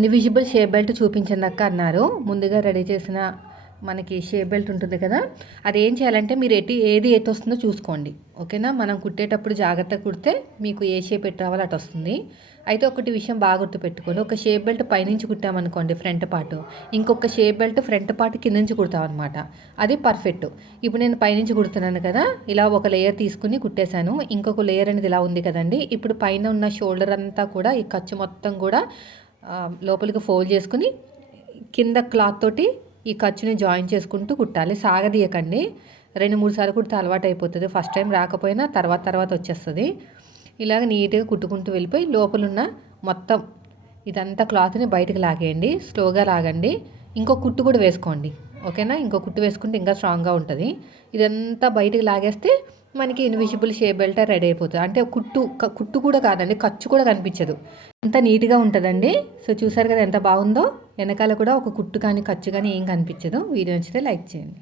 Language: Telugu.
ఇన్విజిబుల్ షేప్ బెల్ట్ చూపించండి అక్క అన్నారు. ముందుగా రెడీ చేసిన మనకి షేప్ బెల్ట్ ఉంటుంది కదా, అది ఏం చేయాలంటే మీరు ఏది ఎటు వస్తుందో చూసుకోండి. ఓకేనా, మనం కుట్టేటప్పుడు జాగ్రత్తగా కుడితే మీకు ఏ షేప్ ఎటు రావాలో అటు వస్తుంది. అయితే ఒకటి విషయం బాగా గుర్తుపెట్టుకోండి, ఒక షేప్ బెల్ట్ పైనుంచి కుట్టామనుకోండి ఫ్రంట్ పార్ట్, ఇంకొక షేప్ బెల్ట్ ఫ్రంట్ పార్ట్ కింద నుంచి కుడతామన్నమాట. అది పర్ఫెక్ట్. ఇప్పుడు నేను పైనుంచి కుడుతున్నాను కదా, ఇలా ఒక లేయర్ తీసుకుని కుట్టేశాను. ఇంకొక లేయర్ అనేది ఇలా ఉంది కదండి. ఇప్పుడు పైన ఉన్న షోల్డర్ అంతా కూడా ఈ ఖర్చు మొత్తం కూడా లోపలికి ఫోల్డ్ చేసుకుని కింద క్లాత్ తోటి ఈ ఖర్చుని జాయిన్ చేసుకుంటూ కుట్టాలి. సాగదీయకండి. 2-3 సార్లు కుడితే అలవాటు అయిపోతుంది. ఫస్ట్ టైం రాకపోయినా తర్వాత వచ్చేస్తుంది. ఇలాగ నీట్గా కుట్టుకుంటూ వెళ్ళిపోయి లోపలున్న మొత్తం ఇదంతా క్లాత్ని బయటకు లాగేయండి. స్లోగా లాగండి. ఇంకో కుట్టు కూడా వేసుకోండి. ఓకేనా, ఇంకో కుట్టు వేసుకుంటే ఇంకా స్ట్రాంగ్గా ఉంటుంది. ఇదంతా బయటకు లాగేస్తే మనకి ఇన్విజిబుల్ షేప్ బెల్ట్ రెడీ అయిపోతుంది. అంటే కుట్టు కూడా కాదండి, ఖర్చు కూడా కనిపించదు. అంత నీట్గా ఉంటుందండి. సో చూసారు కదా ఎంత బాగుందో. వెనకాల కూడా ఒక కుట్టు కానీ ఖర్చు కానీ ఏం కనిపించదు. వీడియో నచ్చితే లైక్ చేయండి.